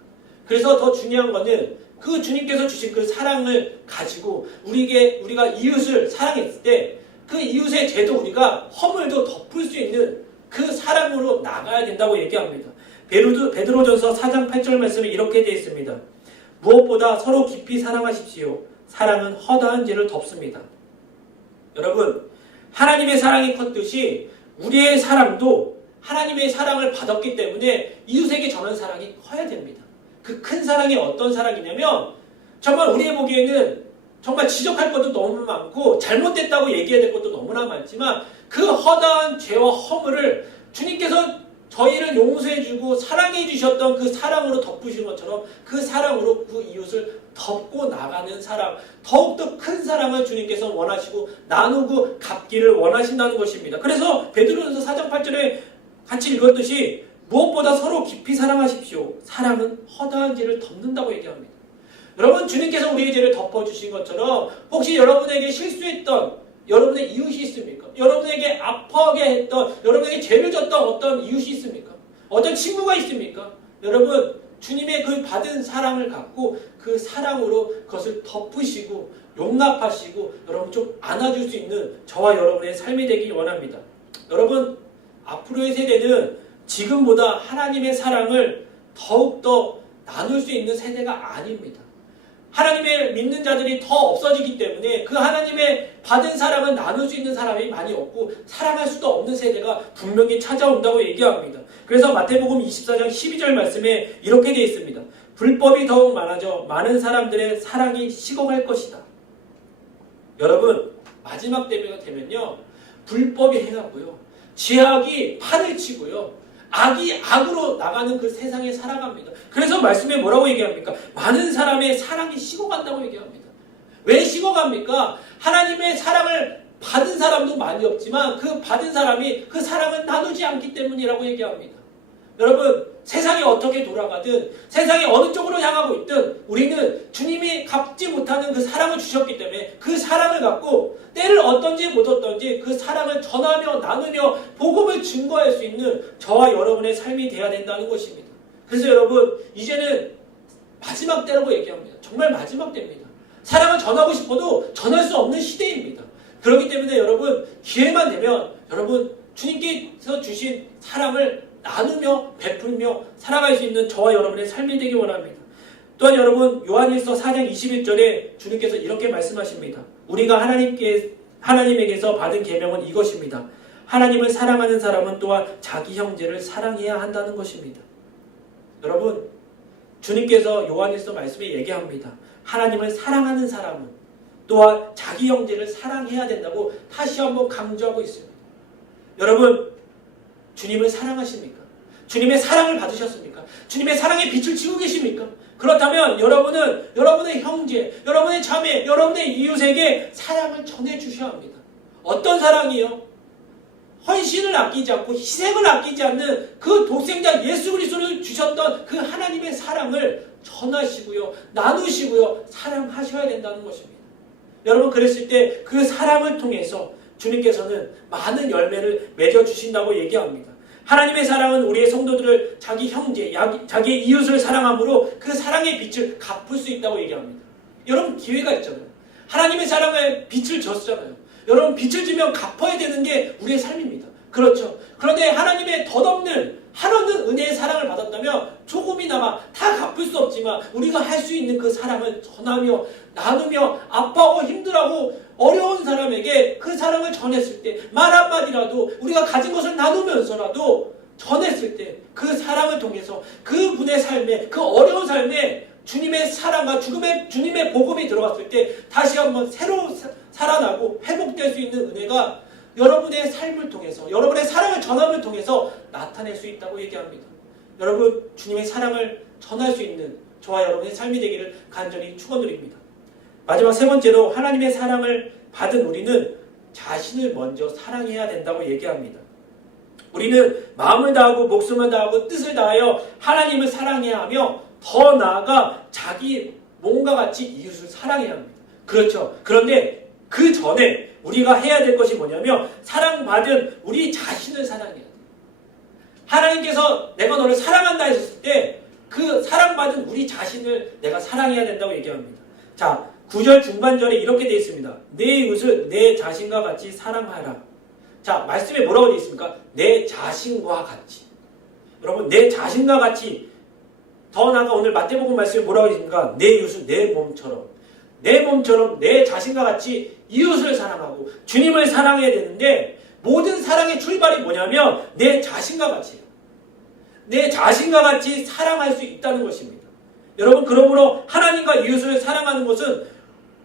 그래서 더 중요한 것은 그 주님께서 주신 그 사랑을 가지고 우리가 이웃을 사랑했을 때 그 이웃의 죄도 우리가 허물도 덮을 수 있는 그 사랑으로 나가야 된다고 얘기합니다. 베드로전서 4장 8절 말씀에 이렇게 되어 있습니다. 무엇보다 서로 깊이 사랑하십시오. 사랑은 허다한 죄를 덮습니다. 여러분, 하나님의 사랑이 컸듯이 우리의 사랑도 하나님의 사랑을 받았기 때문에 이웃에게 전하는 사랑이 커야 됩니다. 그 큰 사랑이 어떤 사랑이냐면 정말 우리의 보기에는 정말 지적할 것도 너무 많고 잘못됐다고 얘기해야 될 것도 너무나 많지만 그 허다한 죄와 허물을 주님께서 저희를 용서해주고 사랑해주셨던 그 사랑으로 덮으신 것처럼 그 사랑으로 그 이웃을 덮고 나가는 사랑, 더욱더 큰 사랑을 주님께서 원하시고 나누고 갚기를 원하신다는 것입니다. 그래서 베드로전서 4장 8절에 같이 읽었듯이 무엇보다 서로 깊이 사랑하십시오. 사랑은 허다한 죄를 덮는다고 얘기합니다. 여러분, 주님께서 우리의 죄를 덮어주신 것처럼 혹시 여러분에게 실수했던 여러분의 이웃이 있습니까? 여러분에게 아파하게 했던, 여러분에게 죄를 졌던 어떤 이웃이 있습니까? 어떤 친구가 있습니까? 여러분, 주님의 그 받은 사랑을 갖고 그 사랑으로 그것을 덮으시고 용납하시고 여러분 좀 안아줄 수 있는 저와 여러분의 삶이 되기 원합니다. 여러분, 앞으로의 세대는 지금보다 하나님의 사랑을 더욱더 나눌 수 있는 세대가 아닙니다. 하나님을 믿는 자들이 더 없어지기 때문에 그 하나님의 받은 사랑을 나눌 수 있는 사람이 많이 없고 사랑할 수도 없는 세대가 분명히 찾아온다고 얘기합니다. 그래서 마태복음 24장 12절 말씀에 이렇게 되어 있습니다. 불법이 더욱 많아져 많은 사람들의 사랑이 식어갈 것이다. 여러분, 마지막 때가 되면요, 불법이 행하고요, 죄악이 판을 치고요, 악이 악으로 나가는 그 세상에 살아갑니다. 그래서 말씀에 뭐라고 얘기합니까? 많은 사람의 사랑이 식어간다고 얘기합니다. 왜 식어갑니까? 하나님의 사랑을 받은 사람도 많이 없지만 그 받은 사람이 그 사랑을 나누지 않기 때문이라고 얘기합니다. 여러분, 세상이 어떻게 돌아가든 세상이 어느 쪽으로 향하고 있든 우리는 주님이 갚지 못하는 그 사랑을 주셨기 때문에 그 사랑을 갖고 때를 어떤지 못 어떤지 그 사랑을 전하며 나누며 복음을 증거할 수 있는 저와 여러분의 삶이 되어야 된다는 것입니다. 그래서 여러분, 이제는 마지막 때라고 얘기합니다. 정말 마지막 때입니다. 사랑을 전하고 싶어도 전할 수 없는 시대입니다. 그렇기 때문에 여러분, 기회만 되면 여러분 주님께서 주신 사랑을 나누며 베풀며 살아갈 수 있는 저와 여러분의 삶이 되기 원합니다. 또한 여러분, 요한일서 4장 21절에 주님께서 이렇게 말씀하십니다. 우리가 하나님에게서 받은 계명은 이것입니다. 하나님을 사랑하는 사람은 또한 자기 형제를 사랑해야 한다는 것입니다. 여러분, 주님께서 요한일서 말씀에 얘기합니다. 하나님을 사랑하는 사람은 또한 자기 형제를 사랑해야 된다고 다시 한번 강조하고 있습니다. 여러분, 주님을 사랑하십니까? 주님의 사랑을 받으셨습니까? 주님의 사랑의 빛을 지고 계십니까? 그렇다면 여러분은 여러분의 형제, 여러분의 자매, 여러분의 이웃에게 사랑을 전해주셔야 합니다. 어떤 사랑이요? 헌신을 아끼지 않고 희생을 아끼지 않는 그 독생자 예수 그리스도를 주셨던 그 하나님의 사랑을 전하시고요, 나누시고요, 사랑하셔야 된다는 것입니다. 여러분, 그랬을 때 그 사랑을 통해서 주님께서는 많은 열매를 맺어주신다고 얘기합니다. 하나님의 사랑은 우리의 성도들을 자기 형제, 자기의 이웃을 사랑함으로 그 사랑의 빛을 갚을 수 있다고 얘기합니다. 여러분, 기회가 있잖아요. 하나님의 사랑에 빛을 줬잖아요. 여러분, 빛을 주면 갚아야 되는 게 우리의 삶입니다. 그렇죠. 그런데 하나님의 덧없는 한없는 은혜의 사랑을 받았다면 조금이나마 다 갚을 수 없지만 우리가 할 수 있는 그 사랑을 전하며 나누며 아파하고 힘들어하고 어려운 사람에게 그 사랑을 전했을 때 말 한마디라도 우리가 가진 것을 나누면서라도 전했을 때 그 사랑을 통해서 그분의 삶에, 그 어려운 삶에 주님의 사랑과 주님의 복음이 들어갔을 때 다시 한번 새로 살아나고 회복될 수 있는 은혜가 여러분의 삶을 통해서, 여러분의 사랑을 전함을 통해서 나타낼 수 있다고 얘기합니다. 여러분, 주님의 사랑을 전할 수 있는 저와 여러분의 삶이 되기를 간절히 축원드립니다. 마지막 세 번째로 하나님의 사랑을 받은 우리는 자신을 먼저 사랑해야 된다고 얘기합니다. 우리는 마음을 다하고 목숨을 다하고 뜻을 다하여 하나님을 사랑해야 하며 더 나아가 자기 몸과 같이 이웃을 사랑해야 합니다. 그렇죠. 그런데 그 전에 우리가 해야 될 것이 뭐냐면 사랑받은 우리 자신을 사랑해야 돼요. 하나님께서 내가 너를 사랑한다 했을 때 그 사랑받은 우리 자신을 내가 사랑해야 된다고 얘기합니다. 자, 9절 중반절에 이렇게 되어 있습니다. 내 이웃을 내 자신과 같이 사랑하라. 자, 말씀에 뭐라고 되어 있습니까? 내 자신과 같이. 여러분, 내 자신과 같이. 더 나아가 오늘 마태복음 말씀에 뭐라고 되어 있습니까? 내 이웃을 내 몸처럼. 내 몸처럼 내 자신과 같이 이웃을 사랑하고 주님을 사랑해야 되는데 모든 사랑의 출발이 뭐냐면 내 자신과 같이요. 내 자신과 같이 사랑할 수 있다는 것입니다. 여러분, 그러므로 하나님과 이웃을 사랑하는 것은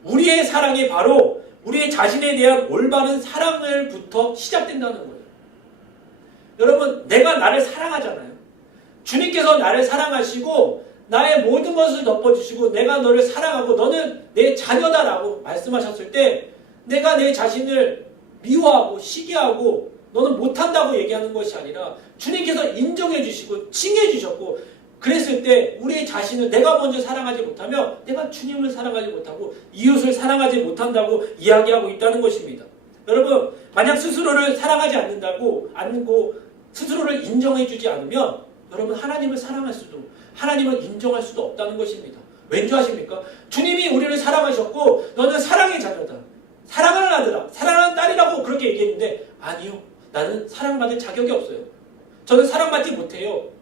우리의 사랑이 바로 우리의 자신에 대한 올바른 사랑을부터 시작된다는 거예요. 여러분, 내가 나를 사랑하잖아요. 주님께서 나를 사랑하시고 나의 모든 것을 덮어주시고 내가 너를 사랑하고 너는 내 자녀다라고 말씀하셨을 때 내가 내 자신을 미워하고 시기하고 너는 못한다고 얘기하는 것이 아니라 주님께서 인정해 주시고 칭해 주셨고 그랬을 때 우리의 자신을 내가 먼저 사랑하지 못하며 내가 주님을 사랑하지 못하고 이웃을 사랑하지 못한다고 이야기하고 있다는 것입니다. 여러분, 만약 스스로를 사랑하지 않고 스스로를 인정해 주지 않으면 여러분 하나님을 사랑할 수도 하나님을 인정할 수도 없다는 것입니다. 왠지 아십니까? 주님이 우리를 사랑하셨고 너는 사랑의 자녀다. 사랑하는 아들아, 사랑하는 딸이라고 그렇게 얘기했는데 아니요. 나는 사랑받을 자격이 없어요. 저는 사랑받지 못해요.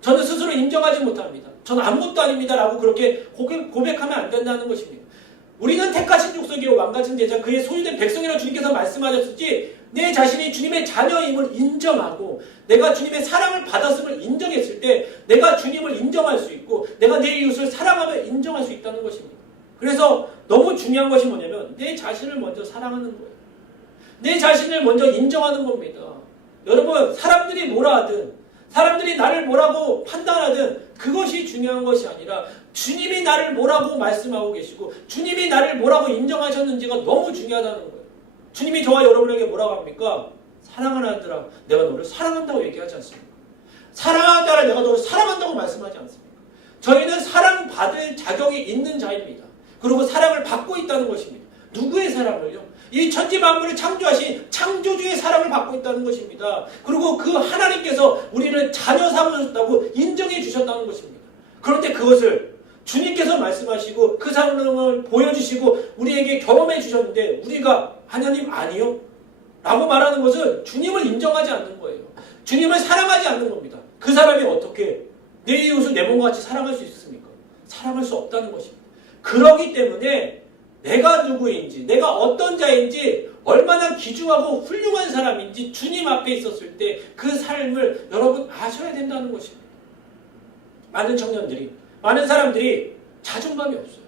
저는 스스로 인정하지 못합니다. 저는 아무것도 아닙니다. 라고 그렇게 고백하면 안 된다는 것입니다. 우리는 택하신 족속이요 왕같은 제자 그의 소유된 백성이라고 주님께서 말씀하셨지 내 자신이 주님의 자녀임을 인정하고 내가 주님의 사랑을 받았음을 인정했을 때 내가 주님을 인정할 수 있고 내가 내 이웃을 사랑하며 인정할 수 있다는 것입니다. 그래서 너무 중요한 것이 뭐냐면 내 자신을 먼저 사랑하는 거예요. 내 자신을 먼저 인정하는 겁니다. 여러분, 사람들이 뭐라 하든 사람들이 나를 뭐라고 판단하든 그것이 중요한 것이 아니라 주님이 나를 뭐라고 말씀하고 계시고 주님이 나를 뭐라고 인정하셨는지가 너무 중요하다는 거예요. 주님이 저와 여러분에게 뭐라고 합니까? 사랑하는 아들아, 내가 너를 사랑한다고 얘기하지 않습니까? 사랑하는 아들아, 내가 너를 사랑한다고 말씀하지 않습니까? 저희는 사랑받을 자격이 있는 자입니다. 그리고 사랑을 받고 있다는 것입니다. 누구의 사랑을요? 이 천지 만물을 창조하신 창조주의 사랑을 받고 있다는 것입니다. 그리고 그 하나님께서 우리를 자녀 삼으셨다고 인정해 주셨다는 것입니다. 그런데 그것을 주님께서 말씀하시고 그 사랑을 보여주시고 우리에게 경험해 주셨는데 우리가 하나님 아니요? 라고 말하는 것은 주님을 인정하지 않는 거예요. 주님을 사랑하지 않는 겁니다. 그 사람이 어떻게 내 이웃을 내 몸과 같이 사랑할 수 있습니까? 사랑할 수 없다는 것입니다. 그러기 때문에 내가 누구인지, 내가 어떤 자인지, 얼마나 귀중하고 훌륭한 사람인지 주님 앞에 있었을 때 그 삶을 여러분 아셔야 된다는 것입니다. 많은 청년들이, 많은 사람들이 자존감이 없어요.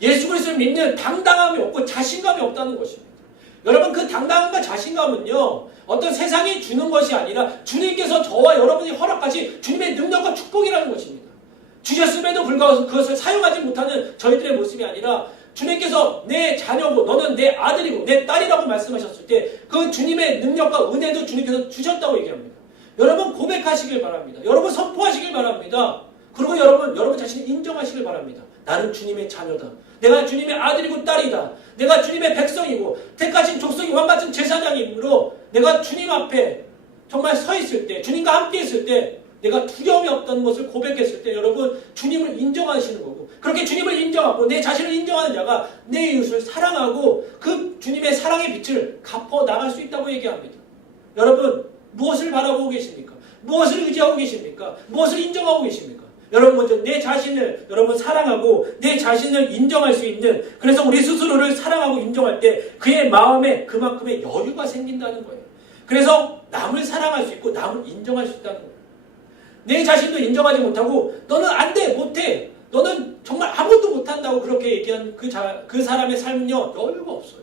예수 그리스도를 믿는 당당함이 없고 자신감이 없다는 것입니다. 여러분, 그 당당함과 자신감은요, 어떤 세상이 주는 것이 아니라 주님께서 저와 여러분이 허락하신 주님의 능력과 축복이라는 것입니다. 주셨음에도 불구하고 그것을 사용하지 못하는 저희들의 모습이 아니라 주님께서 내 자녀고 너는 내 아들이고 내 딸이라고 말씀하셨을 때 그 주님의 능력과 은혜도 주님께서 주셨다고 얘기합니다. 여러분 고백하시길 바랍니다. 여러분 선포하시길 바랍니다. 그리고 여러분 자신이 인정하시길 바랍니다. 나는 주님의 자녀다. 내가 주님의 아들이고 딸이다. 내가 주님의 백성이고 택하신 족속이 왕같은 제사장이므로 내가 주님 앞에 정말 서 있을 때 주님과 함께 있을 때 내가 두려움이 없다는 것을 고백했을 때 여러분 주님을 인정하시는 거고 그렇게 주님을 인정하고 내 자신을 인정하는 자가 내 이웃을 사랑하고 그 주님의 사랑의 빛을 갚아 나갈 수 있다고 얘기합니다. 여러분 무엇을 바라보고 계십니까? 무엇을 의지하고 계십니까? 무엇을 인정하고 계십니까? 여러분 먼저 내 자신을 여러분 사랑하고 내 자신을 인정할 수 있는 그래서 우리 스스로를 사랑하고 인정할 때 그의 마음에 그만큼의 여유가 생긴다는 거예요. 그래서 남을 사랑할 수 있고 남을 인정할 수 있다는 거예요. 내 자신도 인정하지 못하고 너는 안 돼, 못해. 너는 정말 아무것도 못한다고 그렇게 얘기한 그 사람의 삶은요. 여유가 없어요.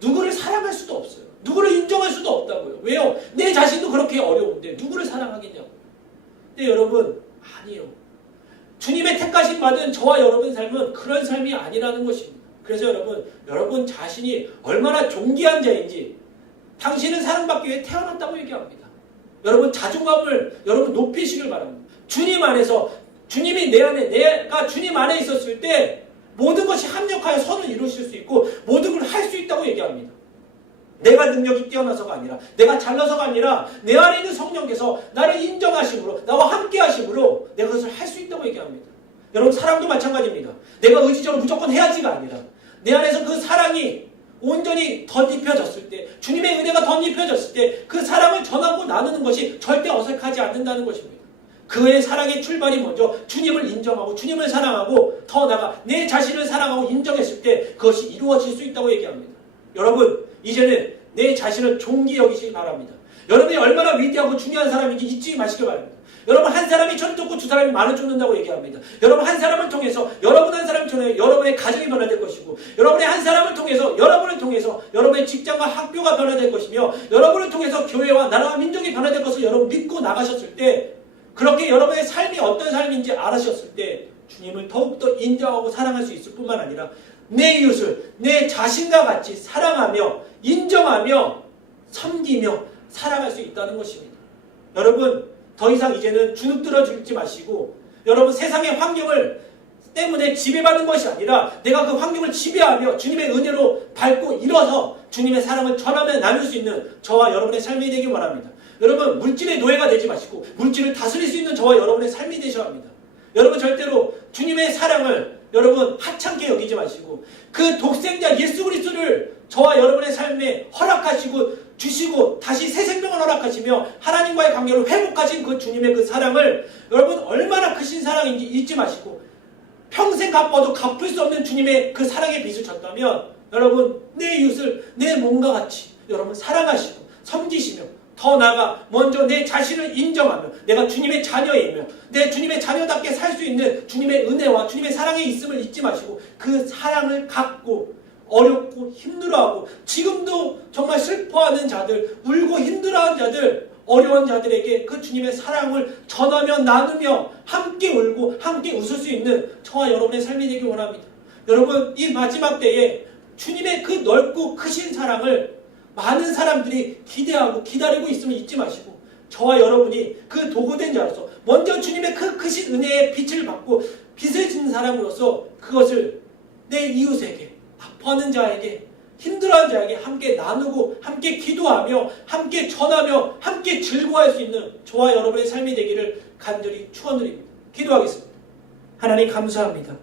누구를 사랑할 수도 없어요. 누구를 인정할 수도 없다고요. 왜요? 내 자신도 그렇게 어려운데 누구를 사랑하겠냐고요. 근데 여러분 아니에요. 주님의 택하심 받은 저와 여러분 삶은 그런 삶이 아니라는 것입니다. 그래서 여러분 자신이 얼마나 존귀한 자인지 당신은 사랑받기 위해 태어났다고 얘기합니다. 여러분 자존감을 여러분 높이시길 바랍니다. 주님 안에서 주님이 내 안에 내가 주님 안에 있었을 때 모든 것이 합력하여 선을 이루실 수 있고 모든 걸 할 수 있다고 얘기합니다. 내가 능력이 뛰어나서가 아니라 내가 잘나서가 아니라 내 안에 있는 성령께서 나를 인정하심으로 나와 함께 하심으로 내가 그것을 할 수 있다고 얘기합니다. 여러분 사랑도 마찬가지입니다. 내가 의지적으로 무조건 해야지가 아니라 내 안에서 그 사랑이 온전히 덧입혀졌을 때 주님의 은혜가 덧입혀졌을 때 그 사랑을 전하고 나누는 것이 절대 어색하지 않는다는 것입니다. 그의 사랑의 출발이 먼저 주님을 인정하고 주님을 사랑하고 더 나아가 내 자신을 사랑하고 인정했을 때 그것이 이루어질 수 있다고 얘기합니다. 여러분 이제는 내 자신을 존귀 여기시기 바랍니다. 여러분이 얼마나 위대하고 중요한 사람인지 잊지 마시기 바랍니다. 여러분 한 사람이 천 쫓고 두 사람이 만을 쫓는다고 얘기합니다. 여러분 한 사람을 통해서 여러분 한 사람을 통해 여러분의 가정이 변화될 것이고 여러분의 한 사람을 통해서 여러분을 통해서 여러분의 직장과 학교가 변화될 것이며 여러분을 통해서 교회와 나라와 민족이 변화될 것을 여러분 믿고 나가셨을 때 그렇게 여러분의 삶이 어떤 삶인지 알으셨을 때 주님을 더욱더 인정하고 사랑할 수 있을 뿐만 아니라 내 이웃을 내 자신과 같이 사랑하며 인정하며 섬기며 살아갈 수 있다는 것입니다. 여러분 더 이상 이제는 주눅들어 죽지 마시고 여러분 세상의 환경을 때문에 지배받는 것이 아니라 내가 그 환경을 지배하며 주님의 은혜로 밟고 일어서 주님의 사랑을 전하며 나눌 수 있는 저와 여러분의 삶이 되길 원합니다. 여러분 물질의 노예가 되지 마시고 물질을 다스릴 수 있는 저와 여러분의 삶이 되셔야 합니다. 여러분 절대로 주님의 사랑을 여러분 하찮게 여기지 마시고 그 독생자 예수 그리스도를 저와 여러분의 삶에 허락하시고 주시고 다시 새 생명을 허락하시며 하나님과의 관계를 회복하신 그 주님의 그 사랑을 여러분 얼마나 크신 사랑인지 잊지 마시고 평생 갚아도 갚을 수 없는 주님의 그 사랑의 빚을 졌다면 여러분 내 이웃을 내 몸과 같이 여러분 사랑하시고 섬기시며 더 나아가 먼저 내 자신을 인정하며 내가 주님의 자녀이며 내 주님의 자녀답게 살 수 있는 주님의 은혜와 주님의 사랑에 있음을 잊지 마시고 그 사랑을 갖고 어렵고 힘들어하고 지금도 정말 슬퍼하는 자들 울고 힘들어하는 자들 어려운 자들에게 그 주님의 사랑을 전하며 나누며 함께 울고 함께 웃을 수 있는 저와 여러분의 삶이 되길 원합니다. 여러분 이 마지막 때에 주님의 그 넓고 크신 사랑을 많은 사람들이 기대하고 기다리고 있음을 잊지 마시고 저와 여러분이 그 도구된 자로서 먼저 주님의 그 크신 은혜의 빛을 받고 빛을 짓는 사람으로서 그것을 내 이웃에게 아파하는 자에게 힘들어하는 자에게 함께 나누고 함께 기도하며 함께 전하며 함께 즐거워할 수 있는 저와 여러분의 삶이 되기를 간절히 축원드립니다. 기도하겠습니다. 하나님 감사합니다.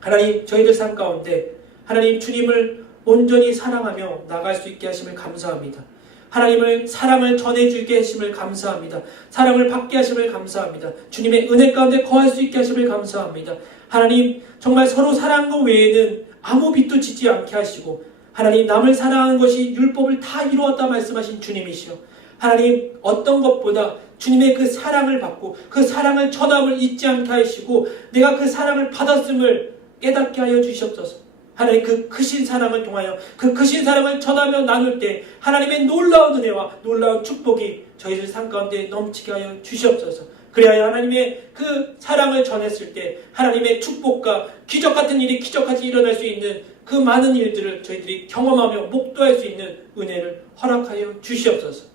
하나님 저희들 삶 가운데 하나님 주님을 온전히 사랑하며 나갈 수 있게 하심을 감사합니다. 하나님을 사랑을 전해주게 하심을 감사합니다. 사랑을 받게 하심을 감사합니다. 주님의 은혜 가운데 거할 수 있게 하심을 감사합니다. 하나님 정말 서로 사랑한 것 외에는 아무 빛도 짓지 않게 하시고 하나님 남을 사랑하는 것이 율법을 다 이루었다 말씀하신 주님이시여 하나님 어떤 것보다 주님의 그 사랑을 받고 그 사랑을 전함을 잊지 않게 하시고 내가 그 사랑을 받았음을 깨닫게 하여 주시옵소서. 하나님 그 크신 사랑을 통하여 그 크신 사랑을 전하며 나눌 때 하나님의 놀라운 은혜와 놀라운 축복이 저희들 삶 가운데 넘치게 하여 주시옵소서. 그래야 하나님의 그 사랑을 전했을 때 하나님의 축복과 기적 같은 일이 기적같이 일어날 수 있는 그 많은 일들을 저희들이 경험하며 목도할 수 있는 은혜를 허락하여 주시옵소서.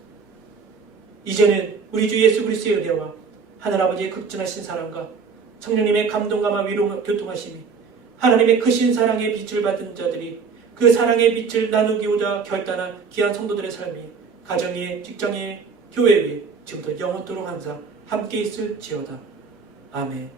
이제는 우리 주 예수 그리스도의 은혜와 하늘아버지의 극진하신 사랑과 성령님의 감동감화 위로와 교통하심이 하나님의 크신 사랑의 빛을 받은 자들이 그 사랑의 빛을 나누기보다 결단한 귀한 성도들의 삶이 가정에 직장에 교회에 지금부터 영원토록 항상 함께 있을지어다. 아멘.